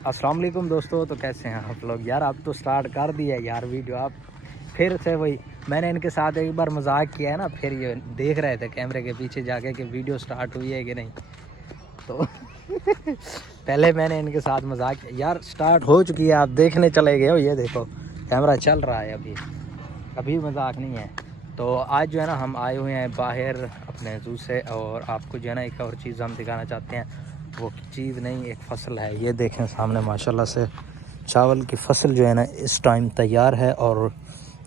अस्सलाम वालेकुम दोस्तों। तो कैसे हैं आप लोग यार? आप तो स्टार्ट कर दिया यार वीडियो। आप फिर से वही, मैंने इनके साथ एक बार मजाक किया है ना, फिर ये देख रहे थे कैमरे के पीछे जाके कि वीडियो स्टार्ट हुई है कि नहीं। तो पहले मैंने इनके साथ मजाक किया यार, स्टार्ट हो चुकी है, आप देखने चले गए हो। ये देखो कैमरा चल रहा है अभी, अभी मजाक नहीं है। तो आज जो है ना हम आए हुए हैं बाहर अपने ज़ू से, और आपको जो है ना एक और चीज़ हम दिखाना चाहते हैं। वो चीज़ नहीं, एक फसल है। ये देखें सामने माशाल्लाह से चावल की फसल जो है ना इस टाइम तैयार है, और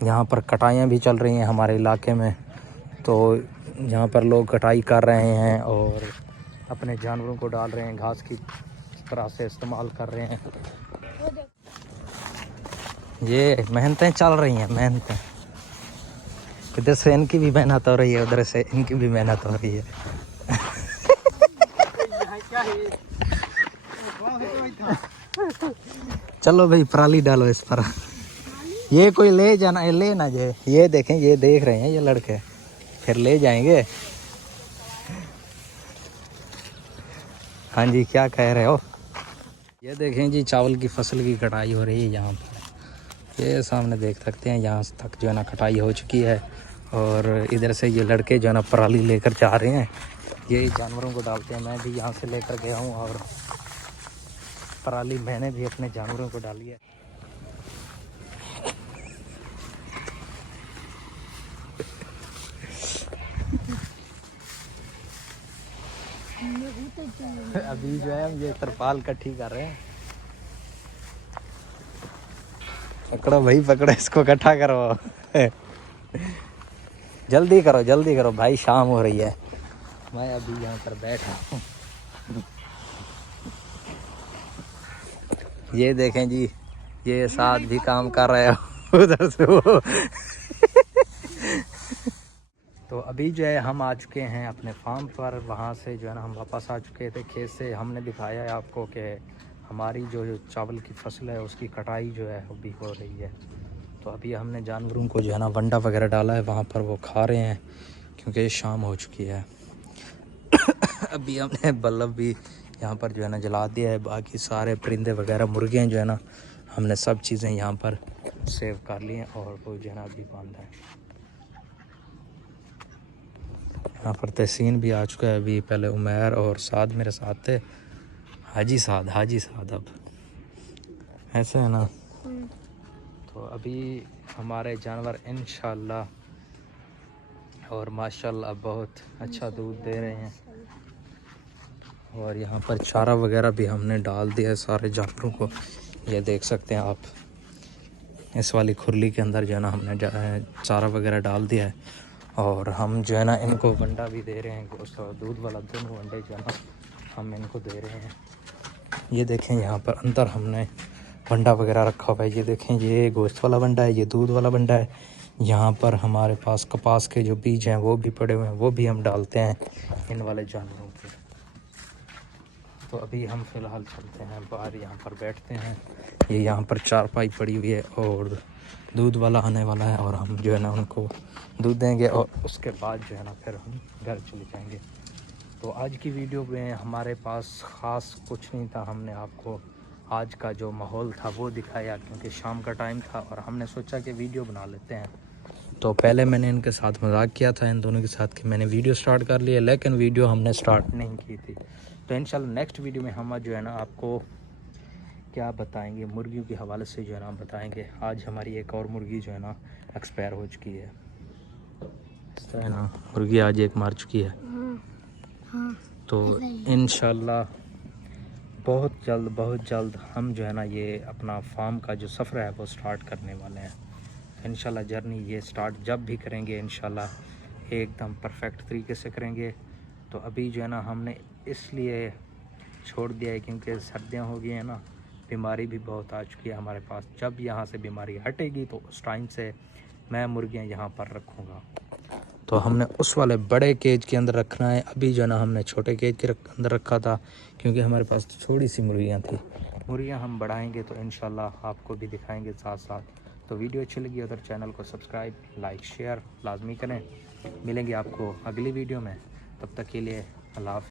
यहाँ पर कटाइयाँ भी चल रही हैं हमारे इलाके में। तो यहाँ पर लोग कटाई कर रहे हैं और अपने जानवरों को डाल रहे हैं, घास की तरह से इस्तेमाल कर रहे हैं। ये मेहनतें चल रही हैं, मेहनतें। इधर से इनकी भी मेहनत हो रही है, उधर से इनकी भी मेहनत हो रही है। चलो भाई पराली डालो इस पर। ये कोई ले जाना, ले ना जाए। ये देखें, ये देख रहे हैं ये लड़के, फिर ले जाएंगे। हाँ जी, क्या कह रहे हो? ये देखें जी, चावल की फसल की कटाई हो रही है यहाँ पर। ये सामने देख सकते हैं, यहाँ तक जो है ना कटाई हो चुकी है, और इधर से ये लड़के जो है ना पराली लेकर जा रहे हैं। ये जानवरों को डालते हैं। मैं भी यहाँ से लेकर गया हूँ, और पराली मैंने भी अपने जानवरों को डाली है। अभी जो है हम ये तरपाल इकट्ठी कर रहे हैं। पकड़ो भाई पकड़ो, इसको इकट्ठा करो। जल्दी करो जल्दी करो भाई, शाम हो रही है। मैं अभी यहाँ पर बैठा हूँ। ये देखें जी, ये साथ भी काम कर रहे हो उधर से वो। तो अभी जो है हम आ चुके हैं अपने फार्म पर। वहाँ से जो है ना हम वापस आ चुके थे खेत से। हमने दिखाया है आपको कि हमारी जो चावल की फसल है उसकी कटाई जो है वो भी हो रही है। तो अभी हमने जानवरों को जो है ना वंडा वगैरह डाला है, वहाँ पर वो खा रहे हैं क्योंकि शाम हो चुकी है। अभी हमने बल्ब भी यहाँ पर जो है ना जला दिया है। बाकी सारे परिंदे वगैरह, मुर्गियाँ जो है ना, हमने सब चीज़ें यहाँ पर सेव कर ली हैं, और वो जो है ना अभी बंद है। यहाँ पर तहसीन भी आ चुका है। अभी पहले उमैर और साद मेरे साथ थे। हाजी साद अब ऐसे है ना। तो अभी हमारे जानवर इंशाल्लाह और माशाल्लाह बहुत अच्छा दूध दे रहे हैं। और यहाँ पर चारा वगैरह भी हमने डाल दिया है सारे जानवरों को। ये देख सकते हैं आप, इस वाली खुरली के अंदर जो है ना हमने चारा वगैरह डाल दिया है। और हम जो है ना इनको वंडा भी दे रहे हैं, गोश्त और दूध वाला, दोनों वंडे जो है ना हम इनको दे रहे हैं। ये देखें यहाँ पर अंदर हमने वंडा वगैरह रखा हुआ है। ये देखें, ये गोश्त वाला वंडा है, ये दूध वाला वंडा है। यहाँ पर हमारे पास कपास के जो बीज हैं वो भी पड़े हुए हैं, वो भी हम डालते हैं इन वाले जानवरों के। तो अभी हम फ़िलहाल चलते हैं बाहर, यहाँ पर बैठते हैं। ये यहाँ पर चारपाई पड़ी हुई है, और दूध वाला आने वाला है, और हम जो है ना उनको दूध देंगे, और उसके बाद जो है ना फिर हम घर चले जाएंगे। तो आज की वीडियो में हमारे पास ख़ास कुछ नहीं था। हमने आपको आज का जो माहौल था वो दिखाया, क्योंकि शाम का टाइम था और हमने सोचा कि वीडियो बना लेते हैं। तो पहले मैंने इनके साथ मजाक किया था, इन दोनों के साथ, कि मैंने वीडियो स्टार्ट कर लिया, लेकिन वीडियो हमने स्टार्ट नहीं की थी। तो इंशाल्लाह नेक्स्ट वीडियो में हम जो है ना आपको क्या बताएंगे, मुर्गियों के हवाले से जो है ना बताएंगे। आज हमारी एक और मुर्गी जो है ना एक्सपायर हो चुकी है, है ना। मुर्गी आज एक मार चुकी है। तो इंशाल्लाह बहुत जल्द हम जो है ना ये अपना फार्म का जो सफ़र है वो स्टार्ट करने वाले हैं। इंशाल्लाह जर्नी ये स्टार्ट जब भी करेंगे इंशाल्लाह एकदम परफेक्ट तरीके से करेंगे। तो अभी जो है ना हमने इसलिए छोड़ दिया है क्योंकि सर्दियाँ हो गई हैं ना, बीमारी भी बहुत आ चुकी है हमारे पास। जब यहाँ से बीमारी हटेगी तो उस टाइम से मैं मुर्गियाँ यहाँ पर रखूँगा। तो हमने उस वाले बड़े केज के अंदर रखना है। अभी जो है ना हमने छोटे केज के अंदर रखा था, क्योंकि हमारे पास थोड़ी सी मुर्गियाँ थी। मुर्गियाँ हम बढ़ाएंगे तो इंशाल्लाह आपको भी दिखाएंगे साथ साथ। तो वीडियो अच्छी लगी उधर चैनल को सब्सक्राइब, लाइक, शेयर लाजमी करें। मिलेंगे आपको अगली वीडियो में, तब तक के लिए अल्लाह हाफ़िज़।